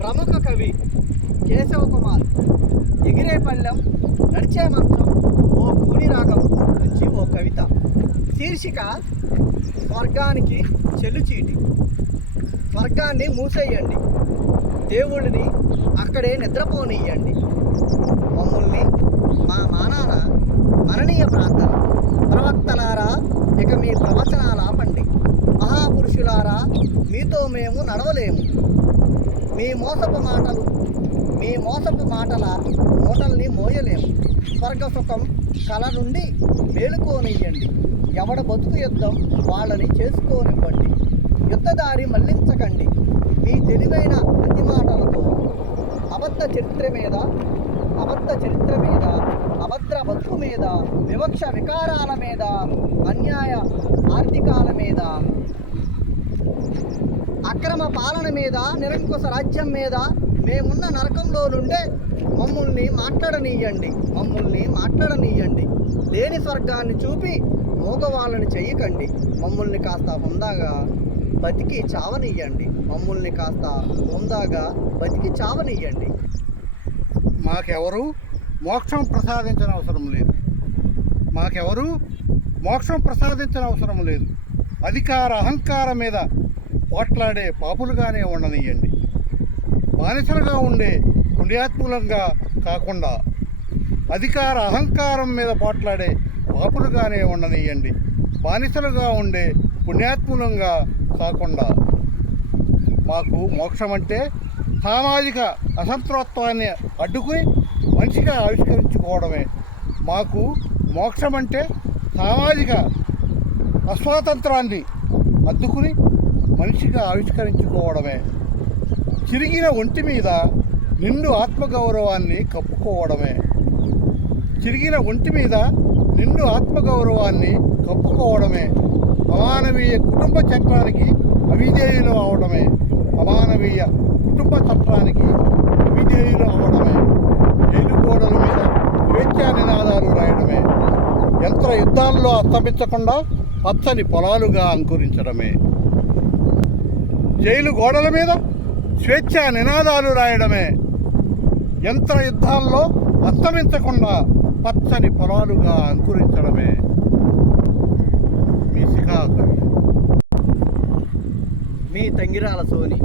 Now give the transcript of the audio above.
ప్రముఖ కవి కేశవ కుమార్ ఎగిరే పళ్ళెం నడిచే మంత్రం ఓ కూని రాగం నుంచి ఓ కవిత. శీర్షిక స్వర్గానికి చెల్లుచీటి. స్వర్గాన్ని మూసేయండి, దేవుళ్ళని అక్కడే నిద్రపోనియ్యండి. మమ్మల్ని మా మానాన మరణీయ ప్రార్థన. ప్రవక్తలారా, ఇక మీ ప్రవచనాలు ఆపండి. మహాపురుషులారా, మీతో మేము నడవలేము. మీ మోసపు మాటల మూటల్ని మోయలేము. స్వర్గ సుఖం కల నుండి మేలుకోనియ్యండి. ఎవడ బతుకు యుద్ధం వాళ్ళని చేసుకోనివ్వండి. యుద్ధదారి మళ్లించకండి. మీ తెలివైన అతి మాటలతో అబద్ధ చరిత్ర మీద, అభద్ర బతుకు మీద, వివక్ష వికారాల మీద, అన్యాయ ఆర్థికాల మీద, అక్రమ పాలన మీద, నిరంకుశ రాజ్యం మీద మేమున్న నరకంలో నుండే మమ్మల్ని మాట్లాడనీయండి. లేని స్వర్గాన్ని చూపి మోగవాళ్ళని చెయ్యకండి. మమ్మల్ని కాస్త హుందాగా బతికి చావనియ్యండి. మాకెవరు మోక్షం ప్రసాదించిన అవసరం లేదు. అధికార అహంకారం మీద పోట్లాడే పాపులుగానే ఉండనియ్యండి. బానిసలుగా ఉండే పుణ్యాత్ములంగా కాకుండా అధికార అహంకారం మీద పోట్లాడే పాపులుగానే ఉండనియ్యండి. బానిసలుగా ఉండే పుణ్యాత్ములంగా కాకుండా. మాకు మోక్షం అంటే సామాజిక అసంతృత్వాన్ని అడ్డుకుని మనిషిగా ఆవిష్కరించుకోవడమే. మాకు మోక్షం అంటే సామాజిక అస్వాతంత్రాన్ని అడ్డుకుని మనిషిగా ఆవిష్కరించుకోవడమే. చిరిగిన ఒంటి మీద నిండు ఆత్మగౌరవాన్ని కప్పుకోవడమే. అమానవీయ కుటుంబ చట్టానికి అవిధేయులు అవడమే. ఏలుగోడల మీద స్వేచ్ఛా నినాదాలు రాయడమే. యంత్ర యుద్ధాల్లో అస్తమించకుండా పచ్చని పొలాలుగా అంకురించడమే. జైలు గోడల మీద స్వేచ్ఛా నినాదాలు రాయడమే. యంత్ర యుద్ధాల్లో అస్తమించకుండా పచ్చని పొలాలుగా అంకురించడమే. మీ శిఖా కవి, మీ తంగిరాల సోని.